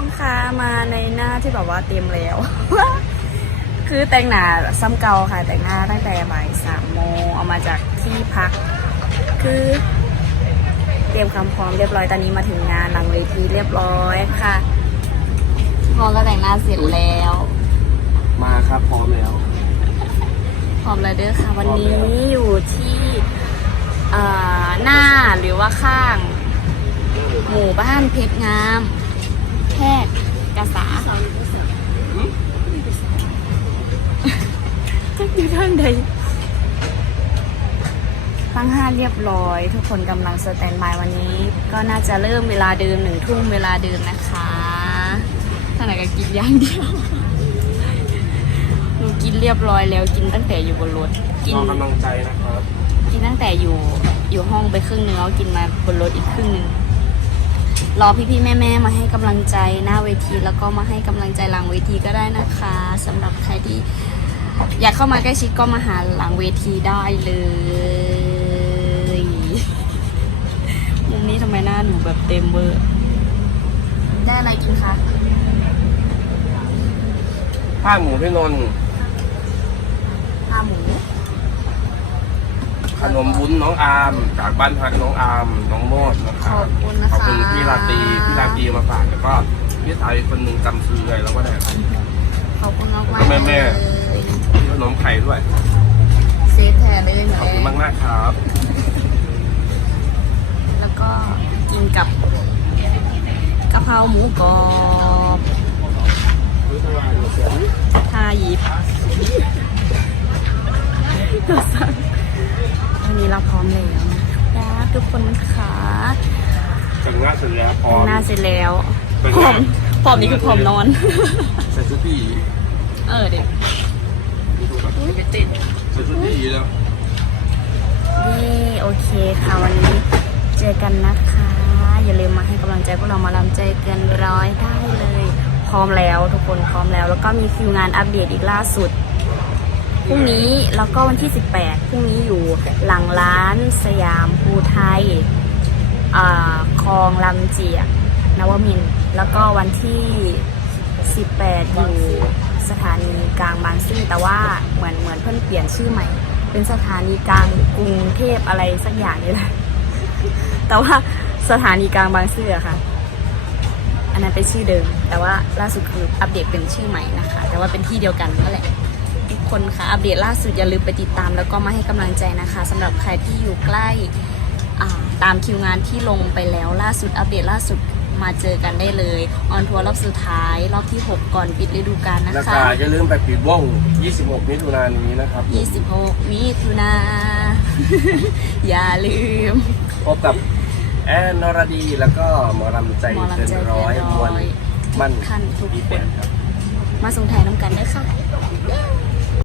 องคะมาในหน้าที่แบบว่าเต็มแล้ว คือแต่งหน้าซ้ำเก่าค่ะ แต่งหน้าตั้งแต่บ่ายสามโมงเอามาจากที่พัก คือเตรียมความพร้อมเรียบร้อยตอนนี้มาถึงงานหลังเวทีเรียบร้อยค่ะพอก็แต่งหน้าเสร็จแล้ว มาครับพร้อมแล้วพร้อมแล้วเด้อค่ะ วันนี้อยู่ที่เอ่อหน้าหรือว่าข้าง หมู่บ้านเพชรงามแพรกกษาจะอยู่ทางใดตั้งห้าเรียบร้อย ทุกคนกำลังสแตนบายวันนี้ ก็น่าจะเริ่มเวลาเดิมหนึ่งทุ่มเวลาเดิมนะคะทางไหนก็กินอย่างเดียวหนูกินเรียบร้อยแล้วกินตั้งแต่อยู่บนรถกินรอกำลังใจนะครับ กินตั้งแต่อยู่อยู่ห้องไปครึ่งหนึงแล้วกินมาบนรถอีกครึ่งหนึง รอพี่ๆแม่ๆมาให้กำลังใจหน้าเวที แล้วก็มาให้กำลังใจหลังเวทีก็ได้นะคะสำหรับใครที่อยากเข้ามาใกล้ชิดก็มาหาหลังเวทีได้เลยมุมนี้ทำไมหน้าหนูแบบเต็มเบอร์ได้อะไรกินคะผ้าหมูพี่นนท์ข้าวหมูขนมวุ้นน้องอาร์มจากบ้านพักน้องอาร์มน้องโมดนะคขรัอบบคุณนะ มาฝากแล้วก็พี่สาวอีกคนหนึ่งจำซื้อเลยแล้วก็ได้ขอบคุณมากแล้วแม่ๆแม่เลยขนมไข่ด้วย เซฟแทนเลยขอบคุณมากมากๆครับ แล้วก็กินกับกะเพราหมูกรอบทาหยิบวันนี้เราพร้อมแล้วนะคะทุกคนนะคะ แต่งหน้าเสร็จแล้วพร้อม หน้าเสร็จแล้วเป็นพไงร้อมพร้อมนี่คือพร้อมนอน ใส่ชุดพี่เออเด็กใส่ชุดพี่แล้ว นี่โอเคค่ะวันนี้เจอกันนะคะ อย่าลืมมาให้กำลังใจพวกเรามาลำใจเกันร้อยได้เลย พร้อมแล้วทุกคนพร้อมแล้ว แล้วก็มีคิวงานอัปเดตอีกล่าสุดพรุ่งนี้แล้วก็วันที่ 18พรุ่งนี้อยู่หลังร้านสยามภูไทยอ่า คลองลำเจียนวมิน แล้วก็วันที่ 18 อยู่สถานีกลางบางซื่อแต่ว่าเหมือนเหมือนเพิ่นเปลี่ยนชื่อใหม่ เป็นสถานีกลางกรุงเทพอะไรสักอย่างนี่แหละแต่ว่าสถานีกลางบางซื่อค่ะ อันนั้นเป็นชื่อเดิม แต่ว่าล่าสุดคืออัปเดตเป็นชื่อใหม่นะคะ แต่ว่าเป็นที่เดียวกันนั่นแหละทุกคนคะอัปเดตล่าสุดอย่าลืมไปติดตาม แล้วก็มาให้กำลังใจนะคะสำหรับใครที่อยู่ใกล้ ตามคิวงานที่ลงไปแล้วล่าสุดอัปเดตล่าสุดมาเจอกันได้เลย ออนทัวร์รอบสุดท้าย รอบที่ 6 ก่อนปิดฤดูกาลนะแล้วคะก็อย่าลืมไปปิดว่อง 26 มิถุนายนนี้นะครับ26มิถุนา อย่าลืม พบกับแอนนรดีแล้วก็หมอลำใจหมอลำเกินใจร้อยเกินมร้วอยลมั่นขั้นทุกดีคแปนดครับ มาส่งถ่ายน้ำกันด้วยค่ะ